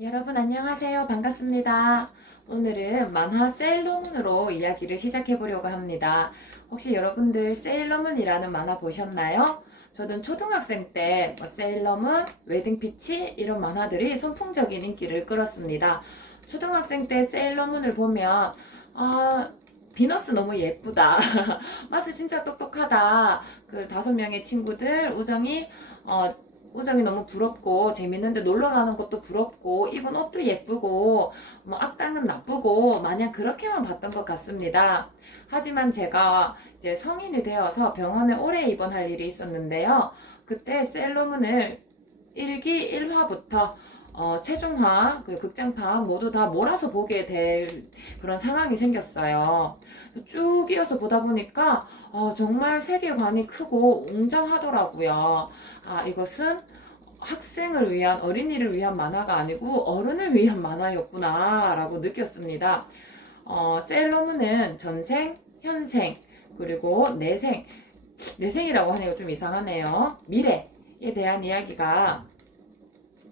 여러분 안녕하세요. 반갑습니다. 오늘은 만화 세일러문으로 이야기를 시작해 보려고 합니다. 혹시 여러분들 세일러문이라는 만화 보셨나요? 저는 초등학생 때 세일러문, 웨딩피치 이런 만화들이 선풍적인 인기를 끌었습니다. 초등학생 때 세일러문을 보면 비너스 너무 예쁘다. 마스 진짜 똑똑하다. 그 5명의 친구들 어, 우정이 너무 부럽고 재밌는데 놀러 가는 것도 부럽고 입은 옷도 예쁘고 뭐 악당은 나쁘고 마냥 그렇게만 봤던 것 같습니다. 하지만 제가 이제 성인이 되어서 병원에 오래 입원할 일이 있었는데요. 그때 셀러문을 1기 1화부터 최종화, 그 극장판 모두 다 몰아서 보게 될 그런 상황이 생겼어요. 쭉 이어서 보다 보니까 정말 세계관이 크고 웅장하더라고요. 이것은 학생을 위한, 어린이를 위한 만화가 아니고 어른을 위한 만화였구나 라고 느꼈습니다. 셀러문은 전생, 현생, 그리고 내생이라고 하니까 좀 이상하네요. 미래에 대한 이야기가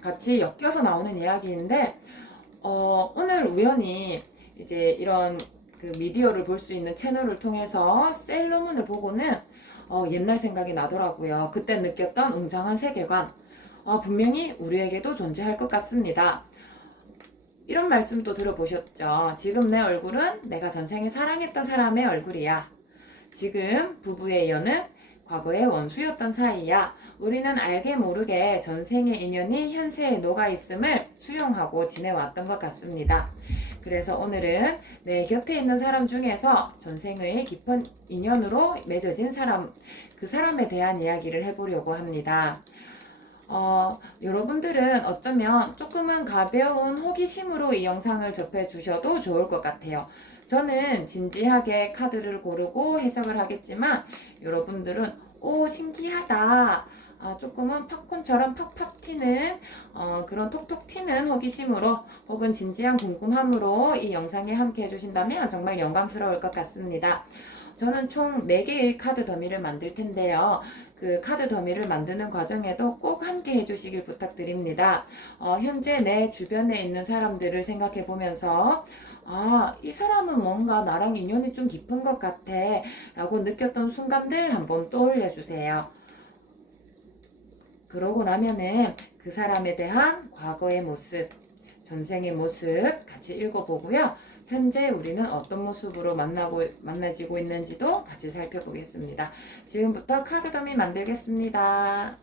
같이 엮여서 나오는 이야기인데, 오늘 우연히 이제 이런 그 미디어를 볼 수 있는 채널을 통해서 셀러문을 보고는 옛날 생각이 나더라고요. 그때 느꼈던 웅장한 세계관, 분명히 우리에게도 존재할 것 같습니다. 이런 말씀도 들어보셨죠? 지금 내 얼굴은 내가 전생에 사랑했던 사람의 얼굴이야. 지금 부부의 연은 과거의 원수였던 사이야. 우리는 알게 모르게 전생의 인연이 현세에 녹아있음을 수용하고 지내왔던 것 같습니다. 그래서 오늘은 내 곁에 있는 사람 중에서 전생의 깊은 인연으로 맺어진 사람, 그 사람에 대한 이야기를 해보려고 합니다. 여러분들은 어쩌면 조금은 가벼운 호기심으로 이 영상을 접해 주셔도 좋을 것 같아요. 저는 진지하게 카드를 고르고 해석을 하겠지만 여러분들은 오 신기하다. 조금은 팝콘처럼 팍팍 튀는 그런 톡톡 튀는 호기심으로 혹은 진지한 궁금함으로 이 영상에 함께 해주신다면 정말 영광스러울 것 같습니다. 저는 총 4개의 카드 더미를 만들 텐데요. 그 카드 더미를 만드는 과정에도 꼭 함께 해주시길 부탁드립니다. 현재 내 주변에 있는 사람들을 생각해 보면서 이 사람은 뭔가 나랑 인연이 좀 깊은 것 같아 라고 느꼈던 순간들 한번 떠올려 주세요. 그러고 나면은 그 사람에 대한 과거의 모습, 전생의 모습 같이 읽어보고요. 현재 우리는 어떤 모습으로 만나지고 있는지도 같이 살펴보겠습니다. 지금부터 카드 더미 만들겠습니다.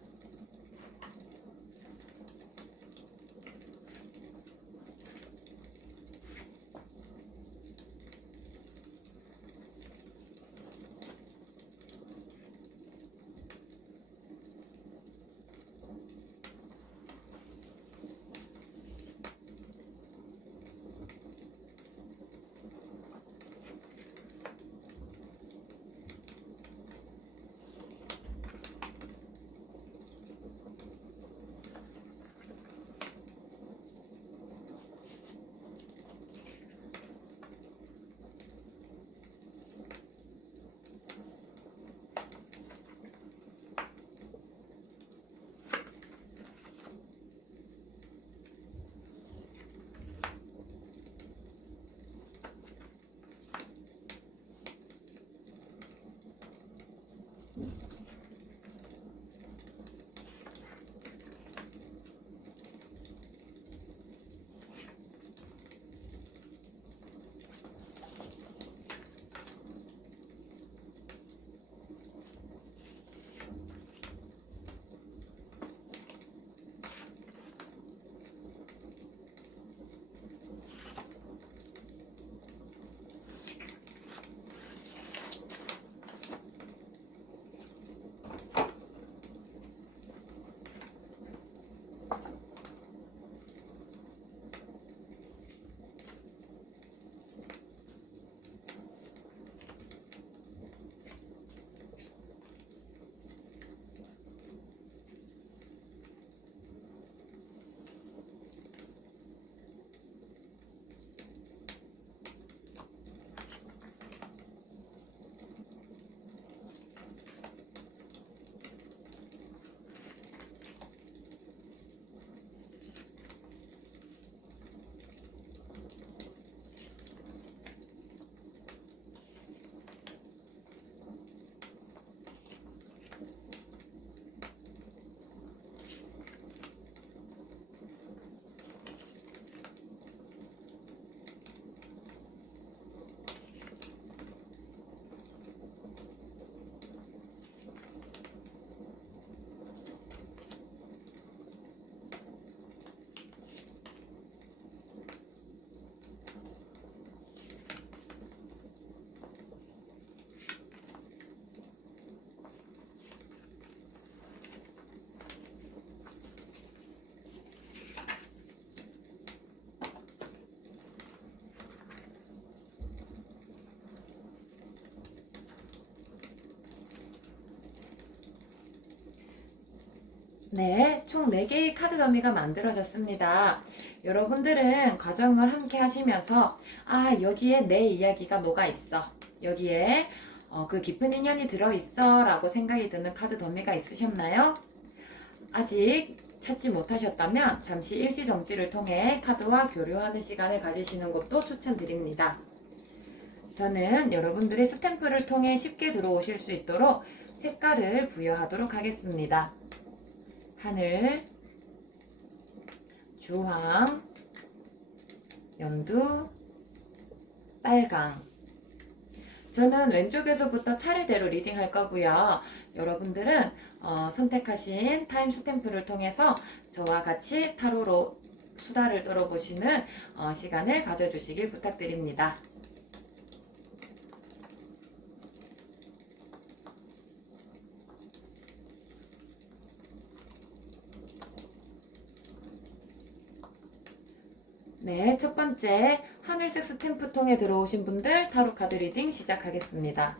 네, 총 4개의 카드 더미가 만들어졌습니다. 여러분들은 과정을 함께 하시면서 여기에 내 이야기가 뭐가 있어. 여기에 그 깊은 인연이 들어있어 라고 생각이 드는 카드 더미가 있으셨나요? 아직 찾지 못하셨다면 잠시 일시정지를 통해 카드와 교류하는 시간을 가지시는 것도 추천드립니다. 저는 여러분들이 스탬프를 통해 쉽게 들어오실 수 있도록 색깔을 부여하도록 하겠습니다. 하늘, 주황, 연두, 빨강. 저는 왼쪽에서부터 차례대로 리딩할 거고요. 여러분들은 선택하신 타임 스탬프를 통해서 저와 같이 타로로 수다를 떨어보시는 시간을 가져주시길 부탁드립니다. 네, 첫 번째 하늘색 스탬프 통에 들어오신 분들 타로 카드 리딩 시작하겠습니다.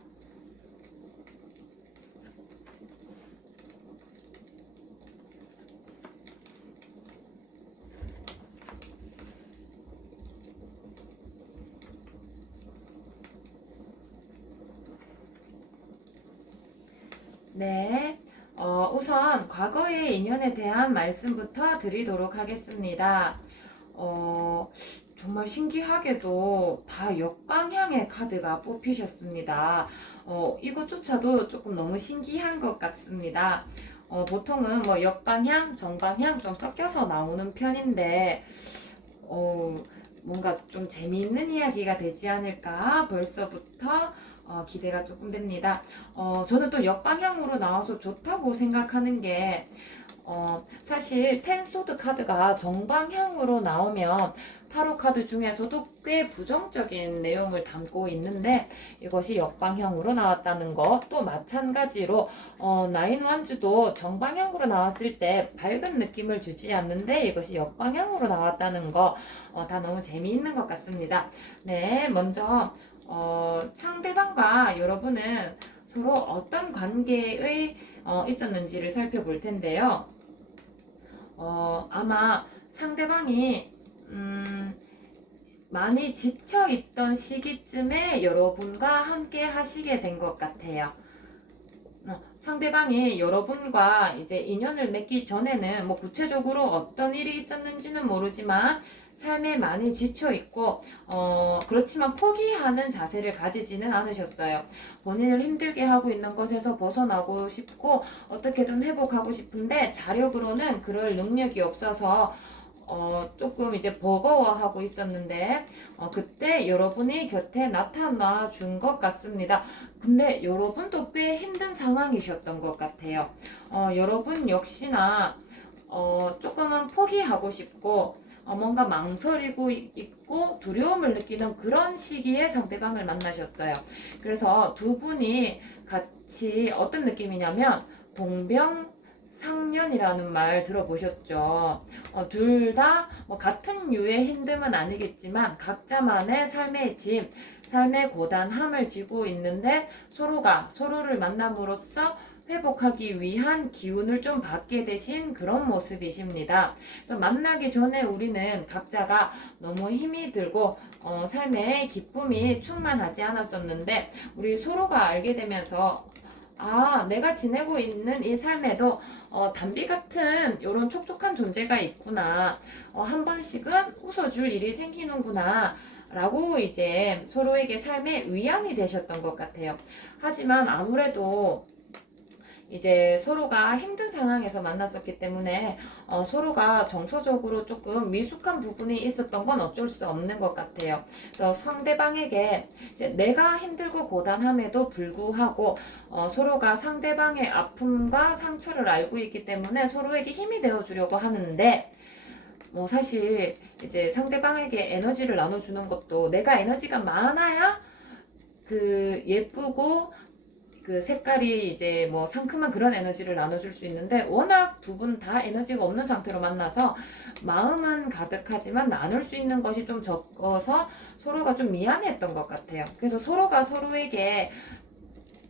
네, 우선 과거의 인연에 대한 말씀부터 드리도록 하겠습니다. 정말 신기하게도 다 역방향의 카드가 뽑히셨습니다. 이것조차도 조금 너무 신기한 것 같습니다. 보통은 뭐 역방향, 정방향 좀 섞여서 나오는 편인데, 뭔가 좀 재미있는 이야기가 되지 않을까 벌써부터 기대가 조금 됩니다. 저는 또 역방향으로 나와서 좋다고 생각하는 게 사실 텐소드 카드가 정방향으로 나오면 타로 카드 중에서도 꽤 부정적인 내용을 담고 있는데 이것이 역방향으로 나왔다는 것, 또 마찬가지로 나인 완즈도 정방향으로 나왔을 때 밝은 느낌을 주지 않는데 이것이 역방향으로 나왔다는 거 다 너무 재미있는 것 같습니다. 네, 먼저 상대방과 여러분은 서로 어떤 관계의 있었는지를 살펴볼 텐데요. 아마 상대방이 많이 지쳐있던 시기쯤에 여러분과 함께 하시게 된 것 같아요. 상대방이 여러분과 이제 인연을 맺기 전에는 뭐 구체적으로 어떤 일이 있었는지는 모르지만 삶에 많이 지쳐있고 그렇지만 포기하는 자세를 가지지는 않으셨어요. 본인을 힘들게 하고 있는 것에서 벗어나고 싶고 어떻게든 회복하고 싶은데 자력으로는 그럴 능력이 없어서 조금 이제 버거워하고 있었는데 그때 여러분이 곁에 나타나 준 것 같습니다. 근데 여러분도 꽤 힘든 상황이셨던 것 같아요. 여러분 역시나 조금은 포기하고 싶고 뭔가 망설이고 있고 두려움을 느끼는 그런 시기에 상대방을 만나셨어요. 그래서 두 분이 같이 어떤 느낌이냐면 동병상련이라는 말 들어보셨죠? 둘 다 뭐 같은 류의 힘듦은 아니겠지만 각자만의 삶의 짐, 삶의 고단함을 지고 있는데 서로가 서로를 만남으로써 회복하기 위한 기운을 좀 받게 되신 그런 모습이십니다. 그래서 만나기 전에 우리는 각자가 너무 힘이 들고 삶에 기쁨이 충만하지 않았었는데 우리 서로가 알게 되면서 내가 지내고 있는 이 삶에도 담비 같은 이런 촉촉한 존재가 있구나. 한 번씩은 웃어줄 일이 생기는구나. 라고 이제 서로에게 삶의 위안이 되셨던 것 같아요. 하지만 아무래도 이제 서로가 힘든 상황에서 만났었기 때문에 서로가 정서적으로 조금 미숙한 부분이 있었던 건 어쩔 수 없는 것 같아요. 그래서 상대방에게 이제 내가 힘들고 고단함에도 불구하고 서로가 상대방의 아픔과 상처를 알고 있기 때문에 서로에게 힘이 되어 주려고 하는데 사실 이제 상대방에게 에너지를 나눠주는 것도 내가 에너지가 많아야 그 예쁘고 그 색깔이 이제 뭐 상큼한 그런 에너지를 나눠줄 수 있는데 워낙 두 분 다 에너지가 없는 상태로 만나서 마음은 가득하지만 나눌 수 있는 것이 좀 적어서 서로가 좀 미안했던 것 같아요. 그래서 서로가 서로에게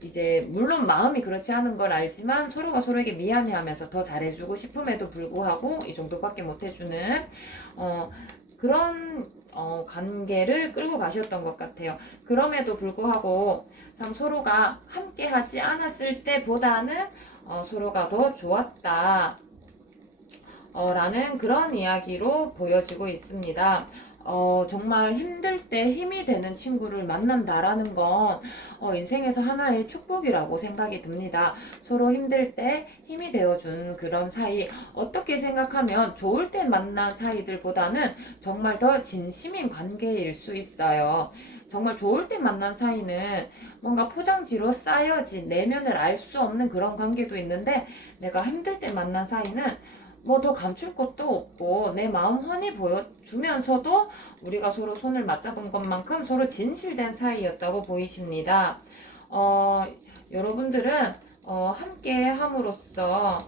이제 물론 마음이 그렇지 않은 걸 알지만 서로가 서로에게 미안해하면서 더 잘해주고 싶음에도 불구하고 이 정도밖에 못해주는 그런 관계를 끌고 가셨던 것 같아요. 그럼에도 불구하고 참 서로가 함께하지 않았을 때보다는 서로가 더 좋았다. 라는 그런 이야기로 보여지고 있습니다. 정말 힘들 때 힘이 되는 친구를 만난다라는 건 인생에서 하나의 축복이라고 생각이 듭니다. 서로 힘들 때 힘이 되어준 그런 사이, 어떻게 생각하면 좋을 때 만난 사이들보다는 정말 더 진심인 관계일 수 있어요. 정말 좋을 때 만난 사이는 뭔가 포장지로 쌓여진 내면을 알 수 없는 그런 관계도 있는데, 내가 힘들 때 만난 사이는 뭐 더 감출 것도 없고 내 마음 훤히 보여주면서도 우리가 서로 손을 맞잡은 것만큼 서로 진실된 사이였다고 보이십니다. 여러분들은 함께 함으로써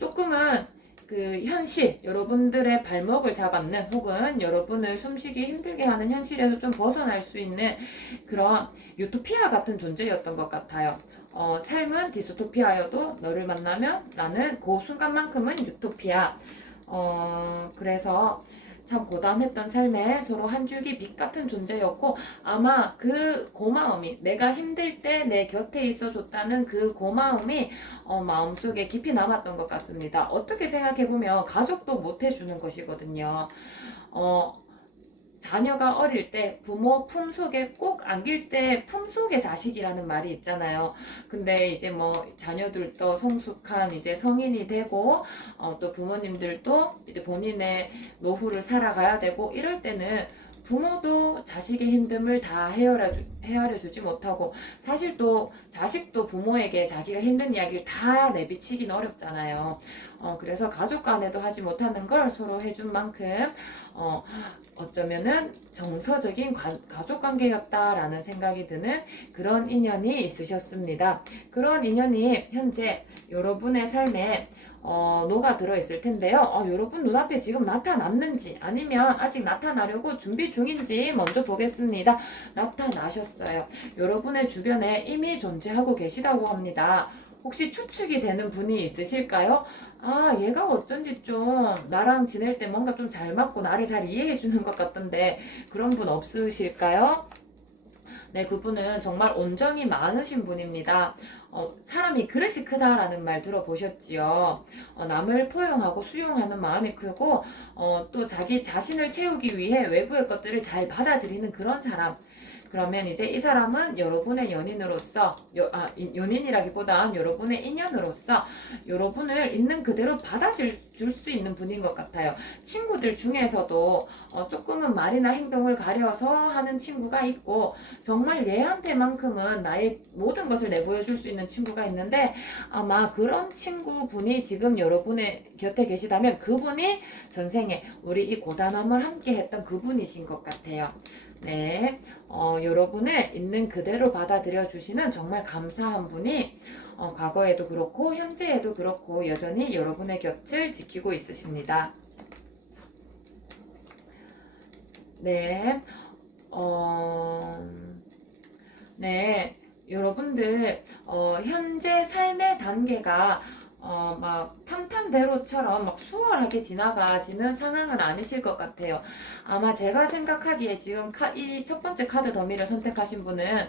조금은 그 현실, 여러분들의 발목을 잡았는 혹은 여러분을 숨쉬기 힘들게 하는 현실에서 좀 벗어날 수 있는 그런 유토피아 같은 존재였던 것 같아요. 삶은 디스토피아여도 너를 만나면 나는 그 순간만큼은 유토피아. 그래서 참 고단했던 삶에 서로 한 줄기 빛 같은 존재였고, 아마 그 고마움이, 내가 힘들 때 내 곁에 있어 줬다는 그 고마움이 마음속에 깊이 남았던 것 같습니다. 어떻게 생각해보면 가족도 못 해주는 것이거든요. 자녀가 어릴 때 부모 품속에 꼭 안길 때 품속의 자식이라는 말이 있잖아요. 근데 이제 뭐 자녀들도 성숙한 이제 성인이 되고 또 부모님들도 이제 본인의 노후를 살아가야 되고 이럴 때는 부모도 자식의 힘듦을 다 헤아려 주지 못하고, 사실 또 자식도 부모에게 자기가 힘든 이야기를 다 내비치긴 어렵잖아요. 그래서 가족 간에도 하지 못하는 걸 서로 해준 만큼 어쩌면은 정서적인 가족 관계였다라는 생각이 드는 그런 인연이 있으셨습니다. 그런 인연이 현재 여러분의 삶에 녹아들어 있을 텐데요. 여러분 눈앞에 지금 나타났는지 아니면 아직 나타나려고 준비 중인지 먼저 보겠습니다. 나타나셨어요. 여러분의 주변에 이미 존재하고 계시다고 합니다. 혹시 추측이 되는 분이 있으실까요? 얘가 어쩐지 좀 나랑 지낼 때 뭔가 좀 잘 맞고 나를 잘 이해해 주는 것 같던데, 그런 분 없으실까요? 네, 그분은 정말 온정이 많으신 분입니다. 사람이 그릇이 크다라는 말 들어보셨지요? 남을 포용하고 수용하는 마음이 크고, 또 자기 자신을 채우기 위해 외부의 것들을 잘 받아들이는 그런 사람. 그러면 이제 이 사람은 여러분의 연인으로서, 연인이라기보단 여러분의 인연으로서 여러분을 있는 그대로 받아줄 수 있는 분인 것 같아요. 친구들 중에서도 조금은 말이나 행동을 가려서 하는 친구가 있고, 정말 얘한테만큼은 나의 모든 것을 내보여줄 수 있는 친구가 있는데, 아마 그런 친구분이 지금 여러분의 곁에 계시다면 그분이 전생에 우리 이 고단함을 함께 했던 그분이신 것 같아요. 네, 여러분을 있는 그대로 받아들여 주시는 정말 감사한 분이 과거에도 그렇고 현재에도 그렇고 여전히 여러분의 곁을 지키고 있으십니다. 네, 네, 여러분들 현재 삶의 단계가 막 탄탄대로처럼 막 수월하게 지나가지는 상황은 아니실 것 같아요. 아마 제가 생각하기에 지금 이 첫 번째 카드 더미를 선택하신 분은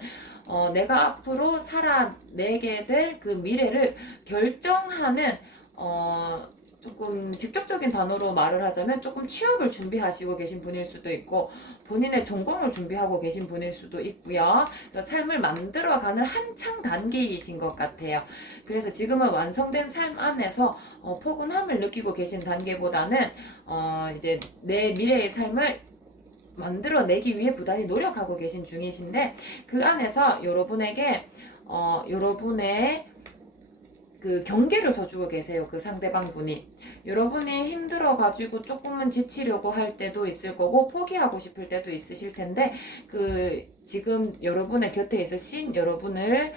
내가 앞으로 살아내게 될 그 미래를 결정하는 조금 직접적인 단어로 말을 하자면 조금 취업을 준비하시고 계신 분일 수도 있고, 본인의 전공을 준비하고 계신 분일 수도 있고요. 그래서 삶을 만들어가는 한창 단계이신 것 같아요. 그래서 지금은 완성된 삶 안에서 포근함을 느끼고 계신 단계보다는 이제 내 미래의 삶을 만들어내기 위해 부단히 노력하고 계신 중이신데, 그 안에서 여러분에게 여러분의 그 경계를 서주고 계세요. 그 상대방 분이. 여러분이 힘들어가지고 조금은 지치려고 할 때도 있을 거고 포기하고 싶을 때도 있으실 텐데, 그 지금 여러분의 곁에 있으신 여러분을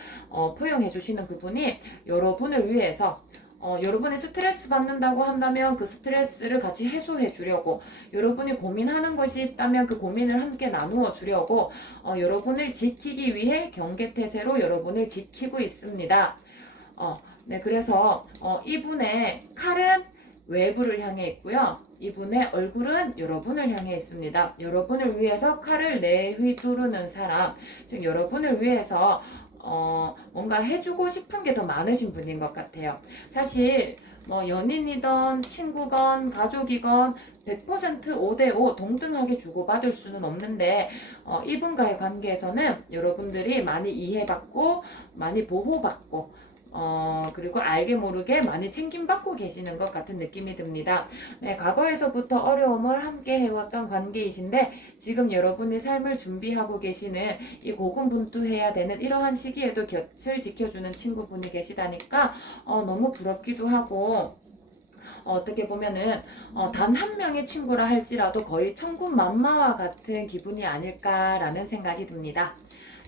포용해 주시는 그분이 여러분을 위해서 여러분이 스트레스 받는다고 한다면 그 스트레스를 같이 해소해 주려고, 여러분이 고민하는 것이 있다면 그 고민을 함께 나누어 주려고, 여러분을 지키기 위해 경계태세로 여러분을 지키고 있습니다. 네, 그래서 이분의 칼은 외부를 향해 있고요. 이분의 얼굴은 여러분을 향해 있습니다. 여러분을 위해서 칼을 내휘두르는 사람, 즉 여러분을 위해서 뭔가 해주고 싶은 게 더 많으신 분인 것 같아요. 사실 뭐 연인이던 친구건 가족이건 100% 5대5 동등하게 주고받을 수는 없는데 이분과의 관계에서는 여러분들이 많이 이해받고 많이 보호받고 그리고 알게 모르게 많이 챙김받고 계시는 것 같은 느낌이 듭니다. 네, 과거에서부터 어려움을 함께 해왔던 관계이신데 지금 여러분의 삶을 준비하고 계시는 이 고군분투해야 되는 이러한 시기에도 곁을 지켜주는 친구분이 계시다니까 너무 부럽기도 하고 어떻게 보면은 단 한 명의 친구라 할지라도 거의 천군만마와 같은 기분이 아닐까라는 생각이 듭니다.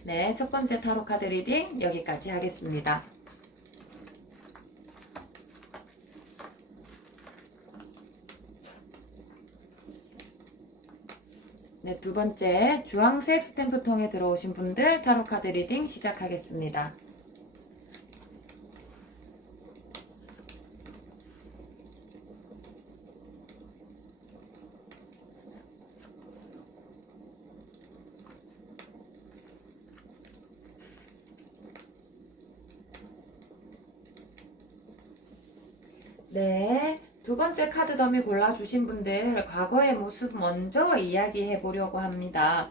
네, 첫 번째 타로 카드 리딩 여기까지 하겠습니다. 네, 두 번째 주황색 스탬프통에 들어오신 분들 타로 카드 리딩 시작하겠습니다. 네, 두 번째 카드 더미 골라주신 분들 과거의 모습 먼저 이야기해 보려고 합니다.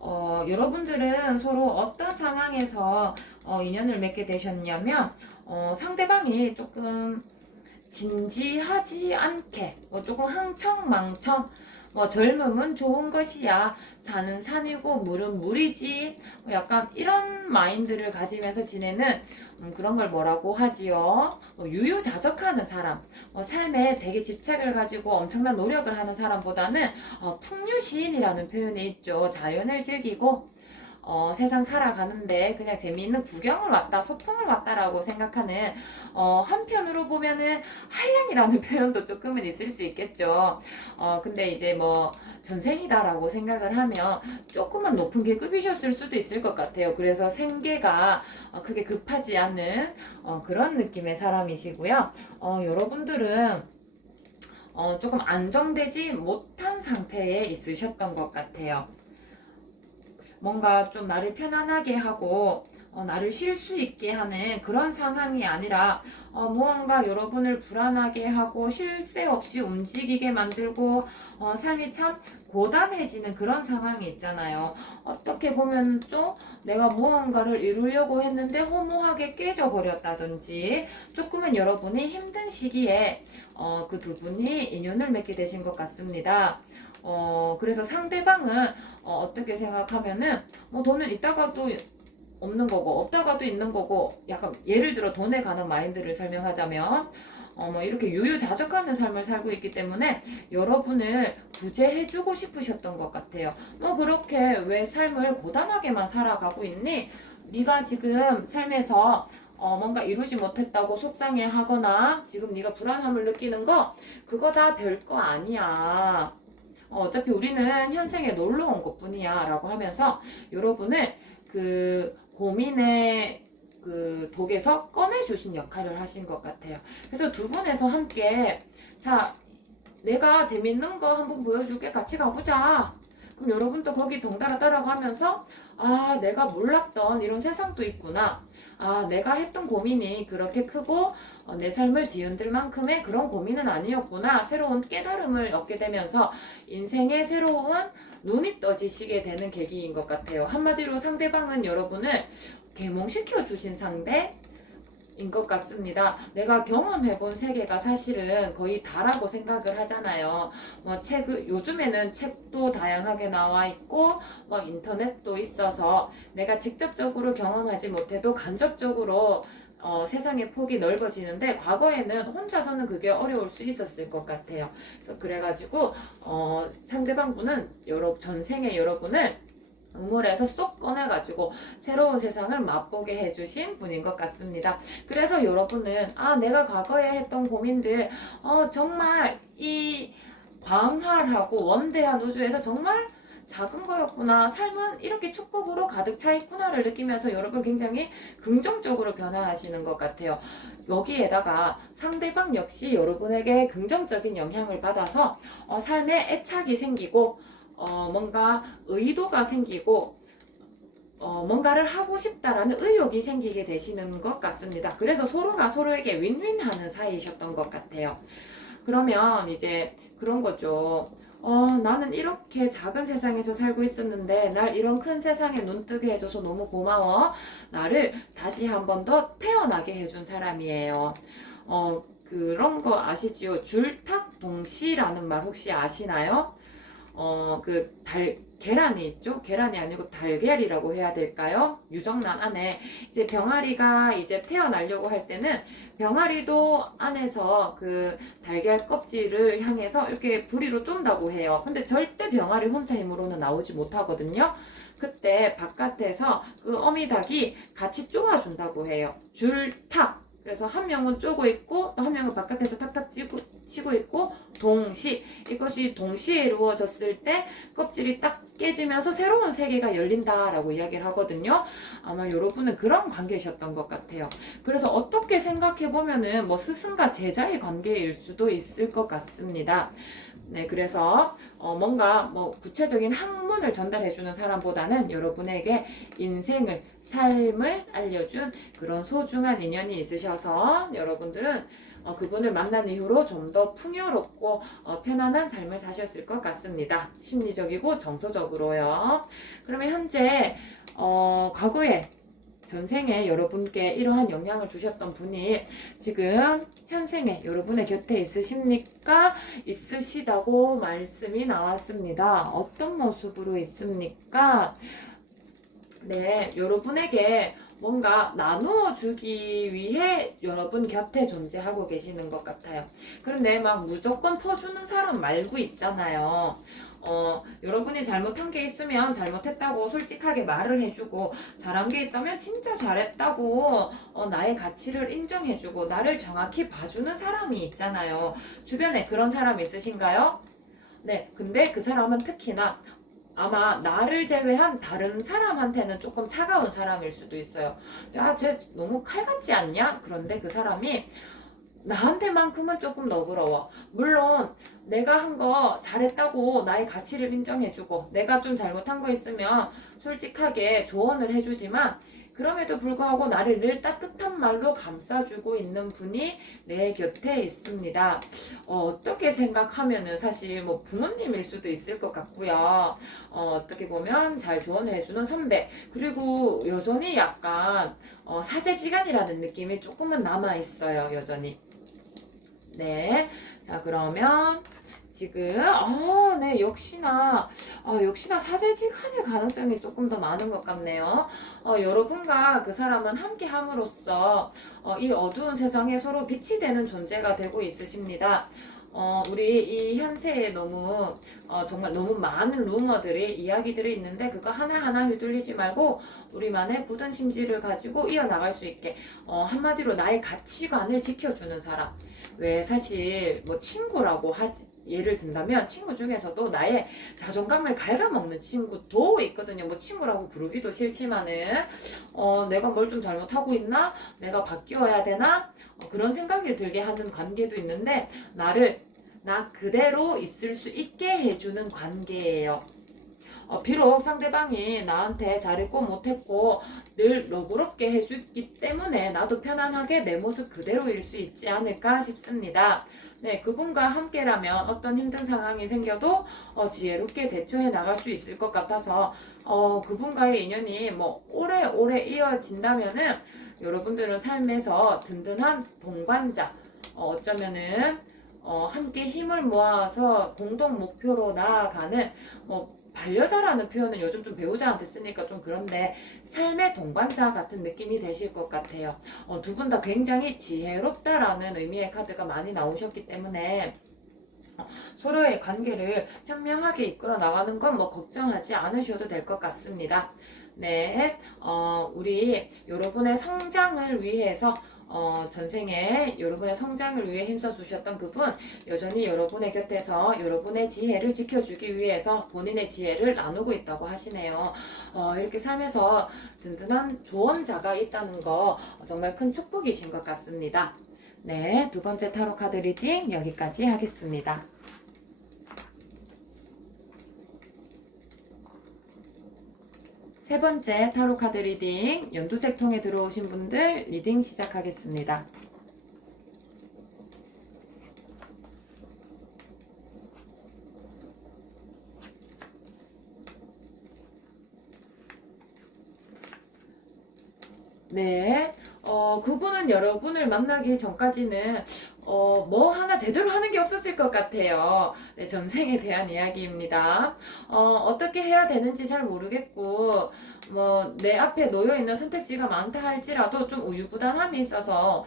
여러분들은 서로 어떤 상황에서 인연을 맺게 되셨냐면 상대방이 조금 진지하지 않게 조금 흥청망청 젊음은 좋은 것이야, 산은 산이고 물은 물이지, 약간 이런 마인드를 가지면서 지내는 그런 걸 뭐라고 하지요? 유유자적하는 사람, 삶에 되게 집착을 가지고 엄청난 노력을 하는 사람보다는 풍류시인이라는 표현이 있죠. 자연을 즐기고 세상 살아가는데 그냥 재미있는 구경을 왔다, 소풍을 왔다라고 생각하는 한편으로 보면은 한량이라는 표현도 조금은 있을 수 있겠죠. 근데 이제 뭐 전생이다라고 생각을 하면 조금만 높은 계급이셨을 수도 있을 것 같아요. 그래서 생계가 크게 급하지 않은 그런 느낌의 사람이시고요. 여러분들은 조금 안정되지 못한 상태에 있으셨던 것 같아요. 뭔가 좀 나를 편안하게 하고 나를 쉴 수 있게 하는 그런 상황이 아니라 무언가 여러분을 불안하게 하고 쉴 새 없이 움직이게 만들고 삶이 참 고단해지는 그런 상황이 있잖아요. 어떻게 보면 좀 내가 무언가를 이루려고 했는데 허무하게 깨져버렸다든지 조금은 여러분이 힘든 시기에 그 두 분이 인연을 맺게 되신 것 같습니다. 그래서 상대방은 어떻게 생각하면은 돈은 있다가도 없는 거고 없다가도 있는 거고, 약간 예를 들어 돈에 관한 마인드를 설명하자면 이렇게 유유자적하는 삶을 살고 있기 때문에 여러분을 구제해주고 싶으셨던 것 같아요. 그렇게 왜 삶을 고단하게만 살아가고 있니? 네가 지금 삶에서 뭔가 이루지 못했다고 속상해하거나 지금 네가 불안함을 느끼는 거 그거 다 별거 아니야. 어차피 우리는 현생에 놀러 온 것뿐이야 라고 하면서 여러분을 그 고민의 그 독에서 꺼내주신 역할을 하신 것 같아요. 그래서 두 분에서 함께 자, 내가 재밌는 거 한번 보여줄게, 같이 가보자. 그럼 여러분도 거기 덩달아 따라가면서 내가 몰랐던 이런 세상도 있구나. 내가 했던 고민이 그렇게 크고 내 삶을 뒤흔들 만큼의 그런 고민은 아니었구나. 새로운 깨달음을 얻게 되면서 인생의 새로운 눈이 떠지시게 되는 계기인 것 같아요. 한마디로 상대방은 여러분을 계몽시켜 주신 상대 인 것 같습니다. 내가 경험해본 세계가 사실은 거의 다라고 생각을 하잖아요. 요즘에는 책도 다양하게 나와 있고, 인터넷도 있어서 내가 직접적으로 경험하지 못해도 간접적으로 세상의 폭이 넓어지는데, 과거에는 혼자서는 그게 어려울 수 있었을 것 같아요. 그래가지고 상대방분은 전생의 여러분을 우물에서 쏙 꺼내가지고 새로운 세상을 맛보게 해주신 분인 것 같습니다. 그래서 여러분은 내가 과거에 했던 고민들 정말 이 광활하고 원대한 우주에서 정말 작은 거였구나. 삶은 이렇게 축복으로 가득 차 있구나를 느끼면서 여러분 굉장히 긍정적으로 변화하시는 것 같아요. 여기에다가 상대방 역시 여러분에게 긍정적인 영향을 받아서 삶에 애착이 생기고 뭔가 의도가 생기고 뭔가를 하고 싶다라는 의욕이 생기게 되시는 것 같습니다. 그래서 서로가 서로에게 윈윈하는 사이이셨던 것 같아요. 그러면 이제 그런 거죠. 나는 이렇게 작은 세상에서 살고 있었는데 날 이런 큰 세상에 눈뜨게 해줘서 너무 고마워. 나를 다시 한 번 더 태어나게 해준 사람이에요. 그런 거 아시지요? 줄탁동시라는 말 혹시 아시나요? 계란이 있죠? 계란이 아니고 달걀이라고 해야 될까요? 유정란 안에 이제 병아리가 이제 태어나려고 할 때는 병아리도 안에서 그 달걀 껍질을 향해서 이렇게 부리로 쫀다고 해요. 근데 절대 병아리 혼자 힘으로는 나오지 못하거든요. 그때 바깥에서 그 어미닭이 같이 쪼아준다고 해요. 줄탁. 그래서 한 명은 쪼고 있고 또 한 명은 바깥에서 탁탁 치고 있고 이것이 동시에 이루어졌을 때 껍질이 딱 깨지면서 새로운 세계가 열린다라고 이야기를 하거든요. 아마 여러분은 그런 관계셨던 것 같아요. 그래서 어떻게 생각해 보면은 뭐 스승과 제자의 관계일 수도 있을 것 같습니다. 네, 그래서 뭔가 뭐 구체적인 학문을 전달해주는 사람보다는 여러분에게 인생을, 삶을 알려준 그런 소중한 인연이 있으셔서 여러분들은 그분을 만난 이후로 좀 더 풍요롭고 편안한 삶을 사셨을 것 같습니다. 심리적이고 정서적으로요. 그러면 현재 과거에 전생에 여러분께 이러한 영향을 주셨던 분이 지금 현생에 여러분의 곁에 있으십니까? 있으시다고 말씀이 나왔습니다. 어떤 모습으로 있습니까? 네, 여러분에게 뭔가 나누어 주기 위해 여러분 곁에 존재하고 계시는 것 같아요. 그런데 막 무조건 퍼주는 사람 말고 있잖아요. 여러분이 잘못한 게 있으면 잘못했다고 솔직하게 말을 해주고, 잘한 게 있다면 진짜 잘했다고 나의 가치를 인정해주고 나를 정확히 봐주는 사람이 있잖아요. 주변에 그런 사람 있으신가요? 네, 근데 그 사람은 특히나 아마 나를 제외한 다른 사람한테는 조금 차가운 사람일 수도 있어요. 야, 쟤 너무 칼 같지 않냐? 그런데 그 사람이 나한테만큼은 조금 너그러워. 물론 내가 한 거 잘했다고 나의 가치를 인정해주고 내가 좀 잘못한 거 있으면 솔직하게 조언을 해주지만 그럼에도 불구하고 나를 늘 따뜻한 말로 감싸주고 있는 분이 내 곁에 있습니다. 어떻게 생각하면은 사실 뭐 부모님일 수도 있을 것 같고요. 어떻게 보면 잘 조언을 해주는 선배, 그리고 여전히 약간 사제지간이라는 느낌이 조금은 남아있어요. 여전히. 네. 자, 그러면 지금 네, 역시나 사제지간의 가능성이 조금 더 많은 것 같네요. 여러분과 그 사람은 함께 함으로써 이 어두운 세상에 서로 빛이 되는 존재가 되고 있으십니다. 우리 이 현세에 너무 정말 너무 많은 루머들이 이야기들이 있는데 그거 하나하나 휘둘리지 말고 우리만의 굳은 심지를 가지고 이어나갈 수 있게 한마디로 나의 가치관을 지켜주는 사람. 왜 사실 뭐 친구라고 예를 든다면 친구 중에서도 나의 자존감을 갉아먹는 친구도 있거든요. 뭐 친구라고 부르기도 싫지만은 내가 뭘 좀 잘못하고 있나? 내가 바뀌어야 되나? 그런 생각이 들게 하는 관계도 있는데 나 그대로 있을 수 있게 해주는 관계예요. 비록 상대방이 나한테 잘했고 못했고 늘 너그럽게 해주기 때문에 나도 편안하게 내 모습 그대로일 수 있지 않을까 싶습니다. 네, 그분과 함께라면 어떤 힘든 상황이 생겨도 지혜롭게 대처해 나갈 수 있을 것 같아서 그분과의 인연이 뭐 오래오래 이어진다면은 여러분들은 삶에서 든든한 동반자, 어쩌면은 함께 힘을 모아서 공동 목표로 나아가는 반려자라는 표현은 요즘 좀 배우자한테 쓰니까 좀 그런데 삶의 동반자 같은 느낌이 되실 것 같아요. 두 분 다 굉장히 지혜롭다라는 의미의 카드가 많이 나오셨기 때문에 서로의 관계를 현명하게 이끌어 나가는 건 뭐 걱정하지 않으셔도 될 것 같습니다. 네, 우리 여러분의 성장을 위해서 전생에 여러분의 성장을 위해 힘써 주셨던 그분 여전히 여러분의 곁에서 여러분의 지혜를 지켜주기 위해서 본인의 지혜를 나누고 있다고 하시네요. 이렇게 삶에서 든든한 조언자가 있다는 거 정말 큰 축복이신 것 같습니다. 네, 두 번째 타로 카드 리딩 여기까지 하겠습니다. 세 번째 타로 카드 리딩 연두색 통에 들어오신 분들 리딩 시작하겠습니다. 네, 그분은 여러분을 만나기 전까지는 뭐 하나 제대로 하는 게 없었을 것 같아요. 네, 전생에 대한 이야기입니다. 어떻게 해야 되는지 잘 모르겠고, 뭐, 내 앞에 놓여있는 선택지가 많다 할지라도 좀 우유부단함이 있어서,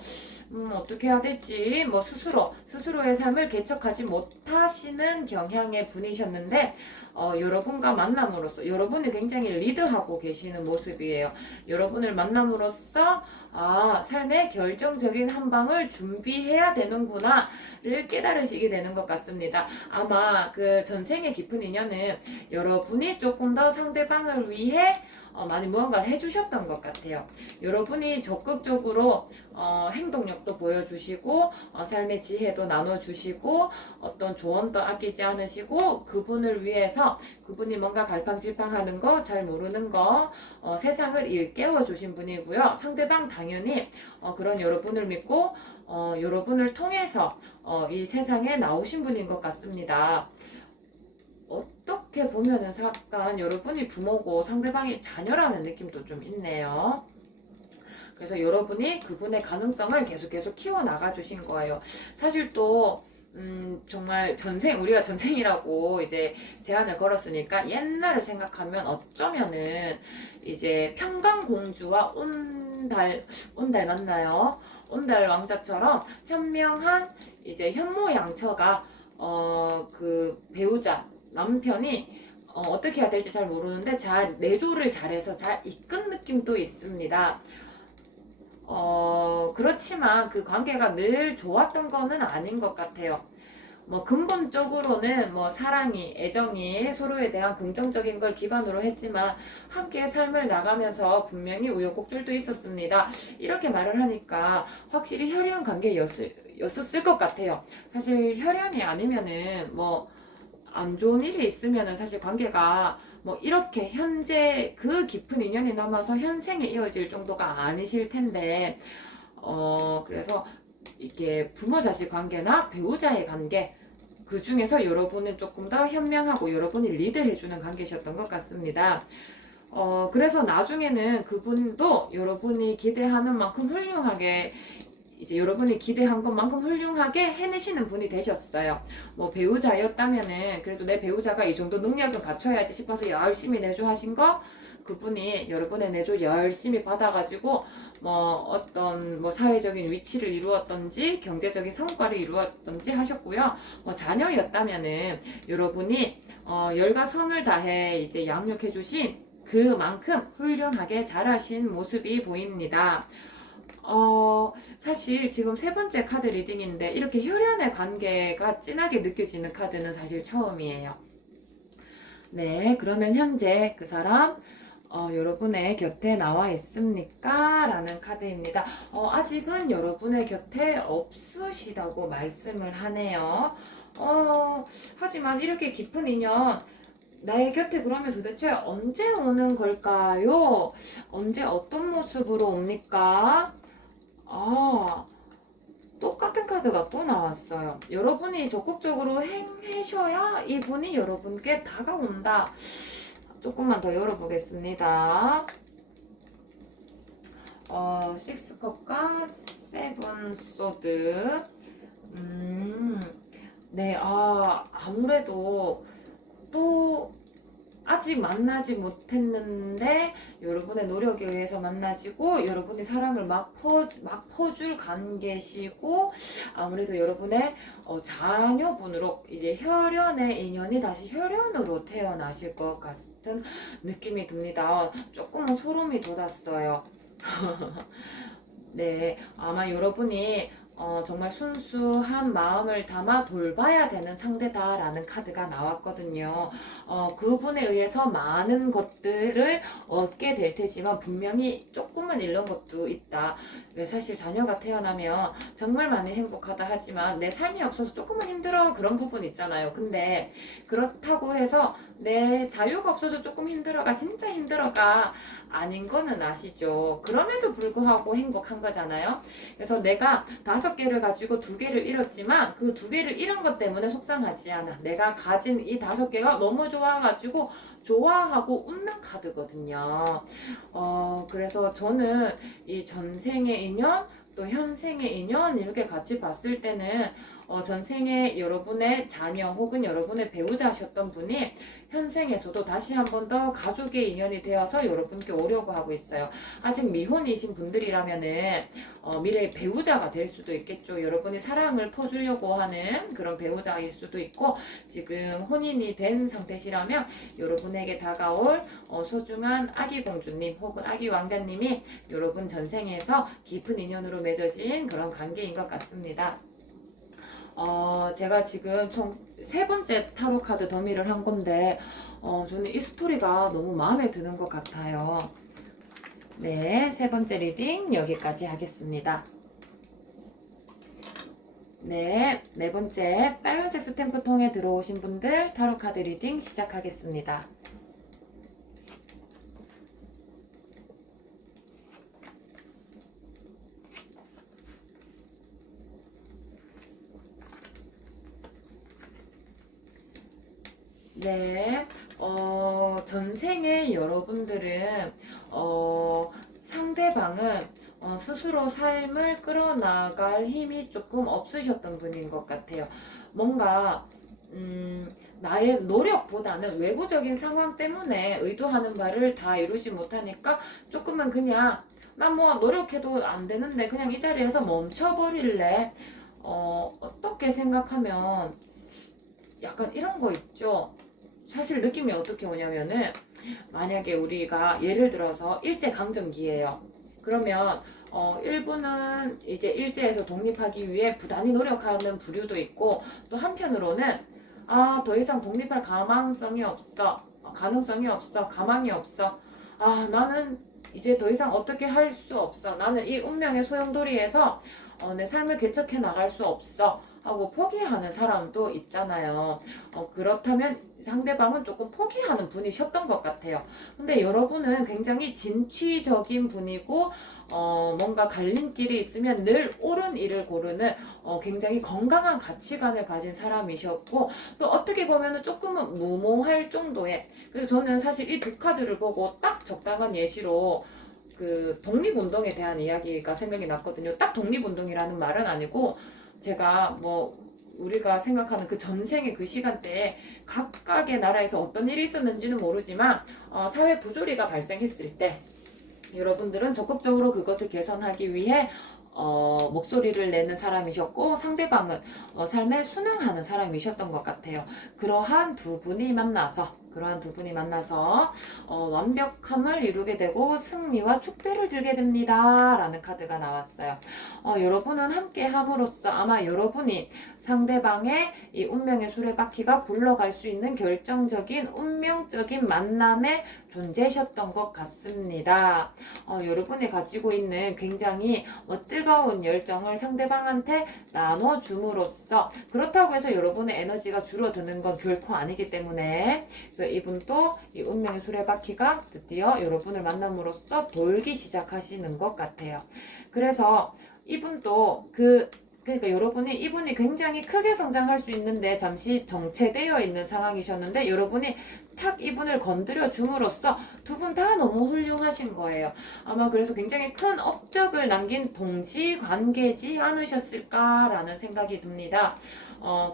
어떻게 해야 될지, 뭐, 스스로의 삶을 개척하지 못하시는 경향의 분이셨는데, 여러분과 만남으로써, 여러분이 굉장히 리드하고 계시는 모습이에요. 여러분을 만남으로써, 삶의 결정적인 한 방을 준비해야 되는구나를 깨달으시게 되는 것 같습니다. 아마 그 전생의 깊은 인연은 여러분이 조금 더 상대방을 위해 많이 무언가를 해주셨던 것 같아요. 여러분이 적극적으로 행동력도 보여주시고 삶의 지혜도 나눠주시고 어떤 조언도 아끼지 않으시고 그분을 위해서 그분이 뭔가 갈팡질팡하는 거 잘 모르는 거 세상을 일깨워 주신 분이고요. 상대방 당연히 그런 여러분을 믿고 여러분을 통해서 이 세상에 나오신 분인 것 같습니다. 어떻게 보면은 약간 여러분이 부모고 상대방이 자녀라는 느낌도 좀 있네요. 그래서 여러분이 그분의 가능성을 계속 키워나가 주신 거예요. 사실 또 정말 우리가 전생이라고 이제 제안을 걸었으니까 옛날을 생각하면 어쩌면은 이제 평강공주와 온달 맞나요? 온달 왕자처럼 현명한 이제 현모양처가 그 배우자 남편이 어떻게 해야 될지 잘 모르는데 잘 내조를 잘해서 잘 이끈 느낌도 있습니다. 그렇지만 그 관계가 늘 좋았던 거는 아닌 것 같아요. 뭐 근본적으로는 뭐 사랑이, 애정이 서로에 대한 긍정적인 걸 기반으로 했지만 함께 삶을 나가면서 분명히 우여곡절도 있었습니다. 이렇게 말을 하니까 확실히 혈연 관계였었을 것 같아요. 사실 혈연이 아니면은 뭐 안 좋은 일이 있으면은 사실 관계가 뭐 이렇게 현재 그 깊은 인연이 남아서 현생에 이어질 정도가 아니실 텐데 그래서 이게 부모 자식 관계나 배우자의 관계 그 중에서 여러분은 조금 더 현명하고 여러분이 리드해주는 관계셨던 것 같습니다. 그래서 나중에는 그분도 여러분이 기대하는 만큼 훌륭하게 이제 여러분이 기대한 것만큼 훌륭하게 해내시는 분이 되셨어요. 뭐 배우자였다면은 그래도 내 배우자가 이 정도 능력은 갖춰야지 싶어서 열심히 내조하신 거 그분이 여러분의 내조 열심히 받아가지고 뭐 어떤 뭐 사회적인 위치를 이루었던지 경제적인 성과를 이루었던지 하셨고요. 뭐 자녀였다면은 여러분이 열과 성을 다해 이제 양육해주신 그만큼 훌륭하게 잘하신 모습이 보입니다. 사실 지금 세 번째 카드 리딩인데 이렇게 혈연의 관계가 진하게 느껴지는 카드는 사실 처음이에요. 네, 그러면 현재 그 사람 여러분의 곁에 나와 있습니까? 라는 카드입니다. 아직은 여러분의 곁에 없으시다고 말씀을 하네요. 하지만 이렇게 깊은 인연 나의 곁에 그러면 도대체 언제 오는 걸까요? 언제 어떤 모습으로 옵니까? 똑같은 카드가 또 나왔어요. 여러분이 적극적으로 행하셔야 이분이 여러분께 다가온다. 조금만 더 열어보겠습니다. 식스컵과 세븐 소드. 네, 아무래도 또 아직 만나지 못했는데 여러분의 노력에 의해서 만나지고 여러분이 사랑을 막 퍼줄 관계시고 아무래도 여러분의 자녀분으로 이제 혈연의 인연이 다시 혈연으로 태어나실 것 같은 느낌이 듭니다. 조금은 소름이 돋았어요. 네, 아마 여러분이 정말 순수한 마음을 담아 돌봐야 되는 상대다라는 카드가 나왔거든요. 그분에 의해서 많은 것들을 얻게 될 테지만 분명히 조금은 잃는 것도 있다. 왜 사실 자녀가 태어나면 정말 많이 행복하다 하지만 내 삶이 없어서 조금은 힘들어 그런 부분 있잖아요. 근데 그렇다고 해서 내 자유가 없어서 조금 힘들어가 진짜 힘들어가 아닌 거는 아시죠? 그럼에도 불구하고 행복한 거잖아요. 그래서 내가 5개를 가지고 2개를 잃었지만 그 2개를 잃은 것 때문에 속상하지 않아. 내가 가진 이 5개가 너무 좋아가지고 좋아하고 웃는 카드거든요. 그래서 저는 이 전생의 인연 또 현생의 인연 이렇게 같이 봤을 때는 전생에 여러분의 자녀 혹은 여러분의 배우자셨던 분이 현생에서도 다시 한 번 더 가족의 인연이 되어서 여러분께 오려고 하고 있어요. 아직 미혼이신 분들이라면은 미래의 배우자가 될 수도 있겠죠. 여러분이 사랑을 퍼주려고 하는 그런 배우자일 수도 있고 지금 혼인이 된 상태시라면 여러분에게 다가올 소중한 아기 공주님 혹은 아기 왕자님이 여러분 전생에서 깊은 인연으로 맺어진 그런 관계인 것 같습니다. 제가 지금 총 3번째 타로 카드 더미를 한 건데, 저는 이 스토리가 너무 마음에 드는 것 같아요. 네, 3번째 리딩 여기까지 하겠습니다. 네, 4번째 빨간색 스탬프 통에 들어오신 분들 타로 카드 리딩 시작하겠습니다. 네, 전생에 여러분들은, 상대방은 스스로 삶을 끌어나갈 힘이 조금 없으셨던 분인 것 같아요. 뭔가, 나의 노력보다는 외부적인 상황 때문에 의도하는 바를 다 이루지 못하니까 조금은 그냥, 난 뭐 노력해도 안 되는데 그냥 이 자리에서 멈춰버릴래? 어떻게 생각하면 약간 이런 거 있죠? 사실 느낌이 어떻게 오냐면은 만약에 우리가 예를 들어서 일제강점기예요. 그러면 일부는 이제 일제에서 독립하기 위해 부단히 노력하는 부류도 있고 또 한편으로는 더 이상 독립할 가능성이 없어, 가망이 없어. 나는 이제 더 이상 어떻게 할 수 없어. 나는 이 운명의 소용돌이에서 내 삶을 개척해 나갈 수 없어. 하고 포기하는 사람도 있잖아요. 그렇다면 상대방은 조금 포기하는 분이셨던 것 같아요. 근데 여러분은 굉장히 진취적인 분이고, 뭔가 갈림길이 있으면 늘 옳은 일을 고르는 굉장히 건강한 가치관을 가진 사람이셨고, 또 어떻게 보면 조금은 무모할 정도의, 그래서 저는 사실 이 2카드를 보고 딱 적당한 예시로 그 독립운동에 대한 이야기가 생각이 났거든요. 딱 독립운동이라는 말은 아니고, 제가 뭐 우리가 생각하는 그 전생의 그 시간대에 각각의 나라에서 어떤 일이 있었는지는 모르지만 사회 부조리가 발생했을 때 여러분들은 적극적으로 그것을 개선하기 위해 목소리를 내는 사람이셨고 상대방은 삶에 순응하는 사람이셨던 것 같아요. 그러한 두 분이 만나서 완벽함을 이루게 되고 승리와 축배를 들게 됩니다. 라는 카드가 나왔어요. 여러분은 함께 함으로써 아마 여러분이 상대방의 이 운명의 수레바퀴가 굴러갈 수 있는 결정적인 운명적인 만남의 존재셨던 것 같습니다. 여러분이 가지고 있는 굉장히 뜨거운 열정을 상대방한테 나눠줌으로써 그렇다고 해서 여러분의 에너지가 줄어드는 건 결코 아니기 때문에 그래서 이분도 이 운명의 수레바퀴가 드디어 여러분을 만남으로써 돌기 시작하시는 것 같아요. 그래서 이분도 그러니까 이분이 굉장히 크게 성장할 수 있는데 잠시 정체되어 있는 상황이셨는데 여러분이 탁 이분을 건드려 줌으로써 두 분 다 너무 훌륭하신 거예요. 아마 그래서 굉장히 큰 업적을 남긴 동지 관계지 않으셨을까라는 생각이 듭니다.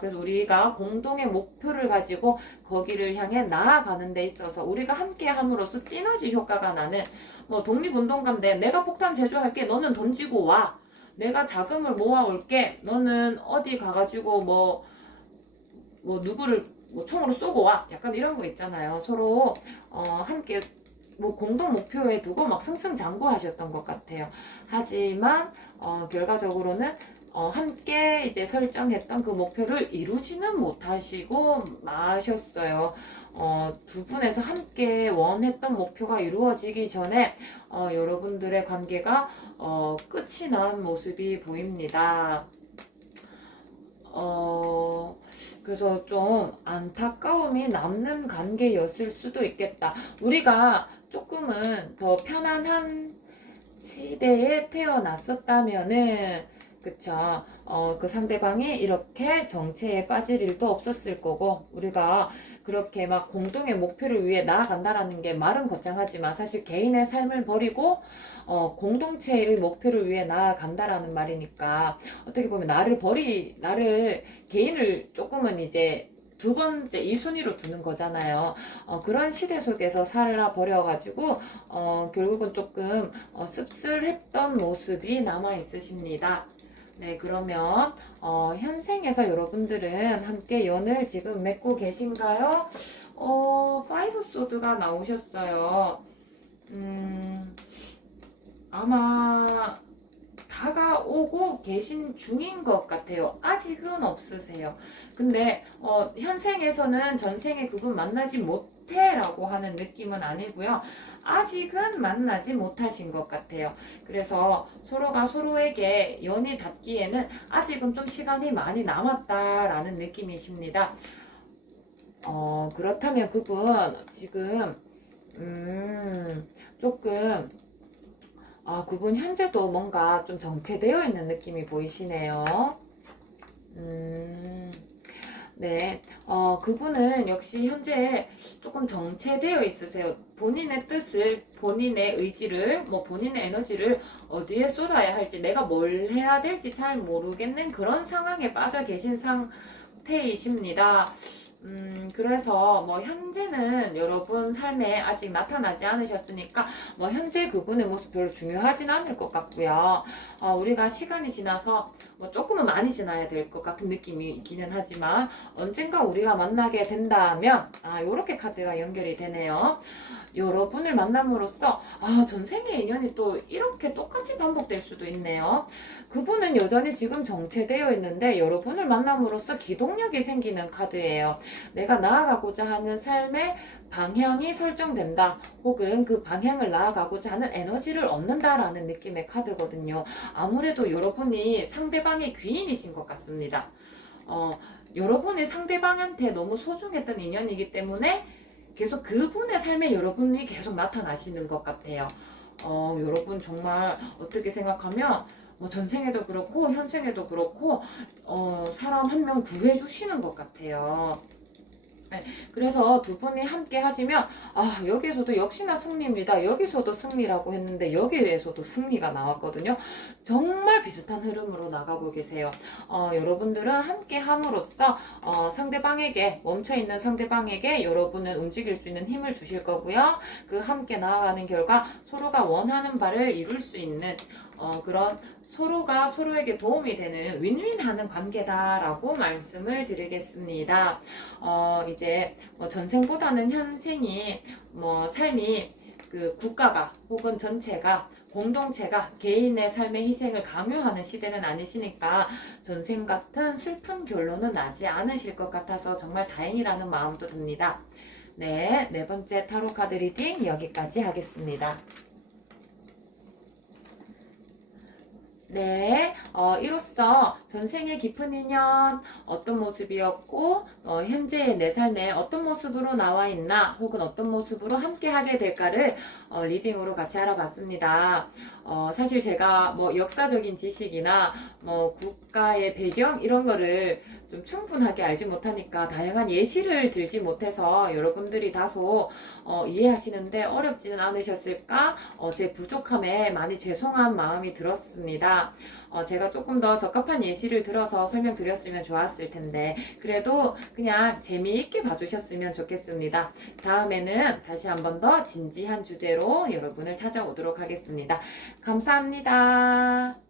그래서 우리가 공동의 목표를 가지고 거기를 향해 나아가는 데 있어서 우리가 함께 함으로써 시너지 효과가 나는 뭐 독립운동가인데 내가 폭탄 제조할게 너는 던지고 와 내가 자금을 모아올게 너는 어디 가가지고 뭐 누구를 뭐 총으로 쏘고 와 약간 이런 거 있잖아요. 서로 함께 뭐 공동 목표에 두고 막 승승장구하셨던 것 같아요. 하지만 결과적으로는 함께 이제 설정했던 그 목표를 이루지는 못하시고 마셨어요. 두 분에서 함께 원했던 목표가 이루어지기 전에 여러분들의 관계가 끝이 난 모습이 보입니다. 그래서 좀 안타까움이 남는 관계였을 수도 있겠다. 우리가 조금은 더 편안한 시대에 태어났었다면은 그쵸. 그 상대방이 이렇게 정체에 빠질 일도 없었을 거고, 우리가 그렇게 막 공동의 목표를 위해 나아간다라는 게 말은 거창하지만 사실 개인의 삶을 버리고, 공동체의 목표를 위해 나아간다라는 말이니까, 어떻게 보면 나를, 개인을 조금은 이제 두 번째 이 순위로 두는 거잖아요. 그런 시대 속에서 살아버려가지고, 결국은 조금 씁쓸했던 모습이 남아 있으십니다. 네, 그러면 현생에서 여러분들은 함께 연을 지금 맺고 계신가요? 파이브 소드가 나오셨어요. 아마 다가오고 계신 중인 것 같아요. 아직은 없으세요. 근데 현생에서는 전생에 그분 만나지 못해 라고 하는 느낌은 아니고요. 아직은 만나지 못하신 것 같아요. 그래서 서로가 서로에게 연이 닿기에는 아직은 좀 시간이 많이 남았다라는 느낌이십니다. 그렇다면 그분 지금 조금 그분 현재도 뭔가 좀 정체되어 있는 느낌이 보이시네요. 네. 그분은 역시 현재 조금 정체되어 있으세요. 본인의 뜻을, 본인의 의지를, 뭐 본인의 에너지를 어디에 쏟아야 할지, 내가 뭘 해야 될지 잘 모르겠는 그런 상황에 빠져 계신 상태이십니다. 그래서 뭐 현재는 여러분 삶에 아직 나타나지 않으셨으니까 뭐 현재 그분의 모습 별로 중요하진 않을 것 같고요. 우리가 시간이 지나서 뭐 조금은 많이 지나야 될 것 같은 느낌이 있기는 하지만 언젠가 우리가 만나게 된다면 요렇게 카드가 연결이 되네요. 여러분을 만남으로써 전생의 인연이 또 이렇게 똑같이 반복될 수도 있네요. 그분은 여전히 지금 정체되어 있는데 여러분을 만남으로써 기동력이 생기는 카드예요. 내가 나아가고자 하는 삶의 방향이 설정된다. 혹은 그 방향을 나아가고자 하는 에너지를 얻는다라는 느낌의 카드거든요. 아무래도 여러분이 상대방의 귀인이신 것 같습니다. 여러분이 상대방한테 너무 소중했던 인연이기 때문에 계속 그분의 삶에 여러분이 계속 나타나시는 것 같아요. 여러분 정말 어떻게 생각하면 뭐 전생에도 그렇고 현생에도 그렇고 사람 한 명 구해주시는 것 같아요. 네, 그래서 두 분이 함께 하시면 여기에서도 역시나 승리입니다. 여기서도 승리라고 했는데 여기에서도 승리가 나왔거든요. 정말 비슷한 흐름으로 나가고 계세요. 여러분들은 함께 함으로써 상대방에게 멈춰있는 상대방에게 여러분은 움직일 수 있는 힘을 주실 거고요. 그 함께 나아가는 결과 서로가 원하는 바를 이룰 수 있는 그런 서로가 서로에게 도움이 되는 윈윈하는 관계다라고 말씀을 드리겠습니다. 이제 뭐 전생보다는 현생이 뭐 삶이 그 국가가 혹은 전체가 공동체가 개인의 삶의 희생을 강요하는 시대는 아니시니까 전생 같은 슬픈 결론은 나지 않으실 것 같아서 정말 다행이라는 마음도 듭니다. 네, 네 번째 타로 카드 리딩 여기까지 하겠습니다. 네, 이로써 전생의 깊은 인연 어떤 모습이었고 현재의 내 삶에 어떤 모습으로 나와 있나 혹은 어떤 모습으로 함께 하게 될까를 리딩으로 같이 알아봤습니다. 사실 제가 뭐 역사적인 지식이나 뭐 국가의 배경 이런 거를 좀 충분하게 알지 못하니까 다양한 예시를 들지 못해서 여러분들이 다소 이해하시는데 어렵지는 않으셨을까? 제 부족함에 많이 죄송한 마음이 들었습니다. 제가 조금 더 적합한 예시를 들어서 설명드렸으면 좋았을 텐데 그래도 그냥 재미있게 봐주셨으면 좋겠습니다. 다음에는 다시 한 번 더 진지한 주제로 여러분을 찾아오도록 하겠습니다. 감사합니다.